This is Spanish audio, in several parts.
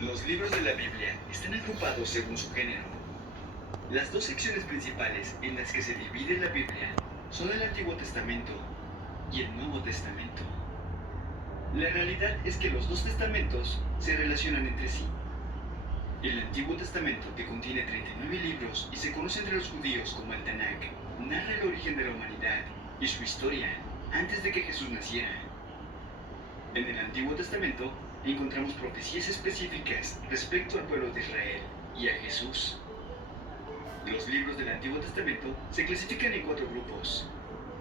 Los libros de la Biblia están agrupados según su género. Las dos secciones principales en las que se divide la Biblia son el Antiguo Testamento y el Nuevo Testamento. La realidad es que los dos testamentos se relacionan entre sí. El Antiguo Testamento, que contiene 39 libros y se conoce entre los judíos como el Tanakh, narra el origen de la humanidad y su historia antes de que Jesús naciera. En el Antiguo Testamento encontramos profecías específicas respecto al pueblo de Israel y a Jesús. Los libros del Antiguo Testamento se clasifican en 4 grupos: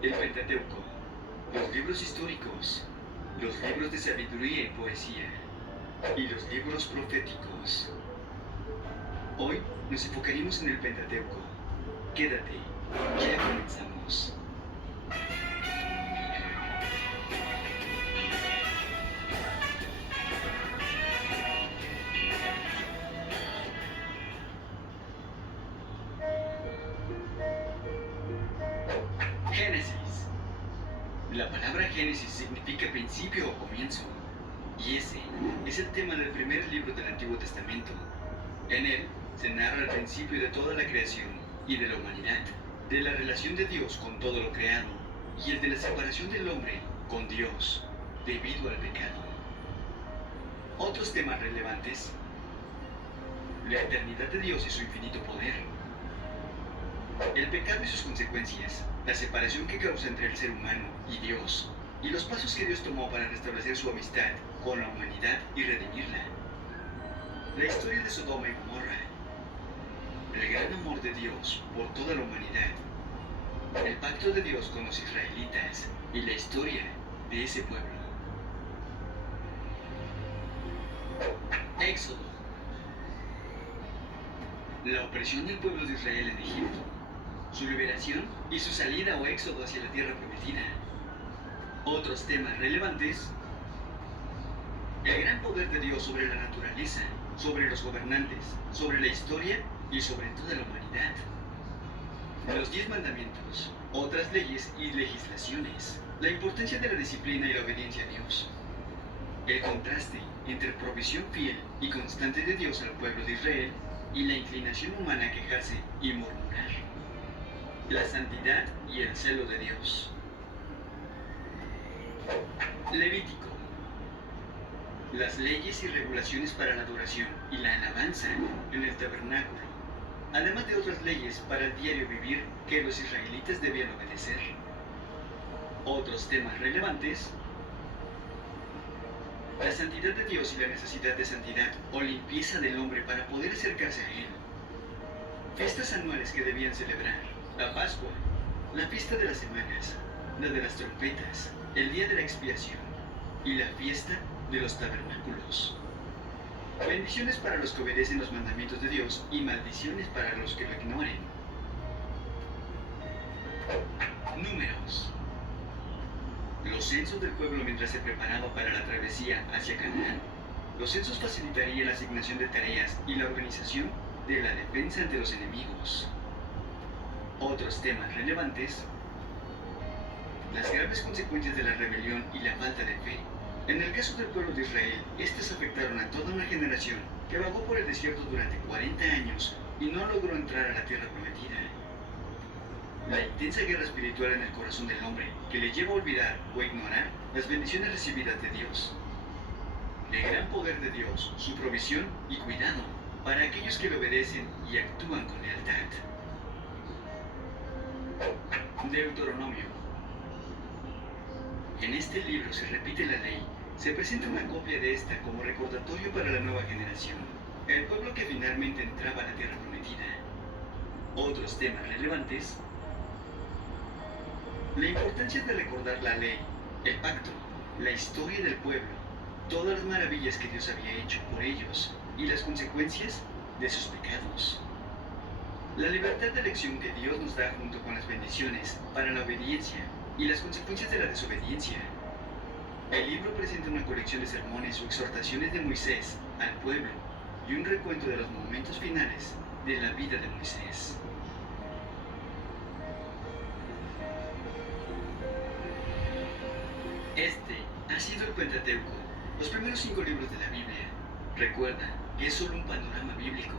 el Pentateuco, los libros históricos, los libros de sabiduría y poesía, y los libros proféticos. Hoy nos enfocaremos en el Pentateuco. Quédate, ya comenzamos. Génesis. La palabra Génesis significa principio o comienzo, y ese es el tema del primer libro del Antiguo Testamento. En él se narra el principio de toda la creación y de la humanidad, de la relación de Dios con todo lo creado, y el de la separación del hombre con Dios, debido al pecado. Otros temas relevantes: la eternidad de Dios y su infinito poder, el pecado y sus consecuencias, la separación que causa entre el ser humano y Dios, y los pasos que Dios tomó para restablecer su amistad con la humanidad y redimirla, la historia de Sodoma y Gomorra, el gran amor de Dios por toda la humanidad, el pacto de Dios con los israelitas y la historia de ese pueblo. Éxodo. La opresión del pueblo de Israel en Egipto, su liberación y su salida o éxodo hacia la tierra prometida. Otros temas relevantes: el gran poder de Dios sobre la naturaleza, sobre los gobernantes, sobre la historia y sobre toda la humanidad. Los 10 mandamientos, otras leyes y legislaciones, la importancia de la disciplina y la obediencia a Dios. El contraste entre provisión fiel y constante de Dios al pueblo de Israel y la inclinación humana a quejarse y murmurar. La santidad y el celo de Dios. Levítico. Las leyes y regulaciones para la adoración y la alabanza en el tabernáculo, además de otras leyes para el diario vivir que los israelitas debían obedecer. Otros temas relevantes: la santidad de Dios y la necesidad de santidad o limpieza del hombre para poder acercarse a Él. Fiestas anuales que debían celebrar: la Pascua, la fiesta de las semanas, la de las trompetas, el día de la expiación y la fiesta de los tabernáculos. Bendiciones para los que obedecen los mandamientos de Dios y maldiciones para los que lo ignoren. Números. Los censos del pueblo mientras se preparaba para la travesía hacia Canaán. Los censos facilitarían la asignación de tareas y la organización de la defensa ante los enemigos. Otros temas relevantes: las graves consecuencias de la rebelión y la falta de fe. En el caso del pueblo de Israel, estas afectaron a toda una generación que vagó por el desierto durante 40 años y no logró entrar a la tierra prometida. La intensa guerra espiritual en el corazón del hombre, que le lleva a olvidar o ignorar las bendiciones recibidas de Dios. El gran poder de Dios, su provisión y cuidado para aquellos que le obedecen y actúan con lealtad. Deuteronomio. En este libro se repite la ley. Se presenta una copia de esta como recordatorio para la nueva generación, el pueblo que finalmente entraba a la tierra prometida. Otros temas relevantes: la importancia de recordar la ley, el pacto, la historia del pueblo, todas las maravillas que Dios había hecho por ellos y las consecuencias de sus pecados. La libertad de elección que Dios nos da junto con las bendiciones para la obediencia y las consecuencias de la desobediencia. El libro presenta una colección de sermones o exhortaciones de Moisés al pueblo y un recuento de los momentos finales de la vida de Moisés. Este ha sido el Pentateuco, los primeros 5 libros de la Biblia. Recuerda, es solo un panorama bíblico.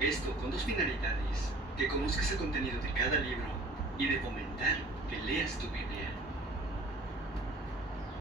Esto con dos finalidades: que conozcas el contenido de cada libro y de fomentar que leas tu Biblia.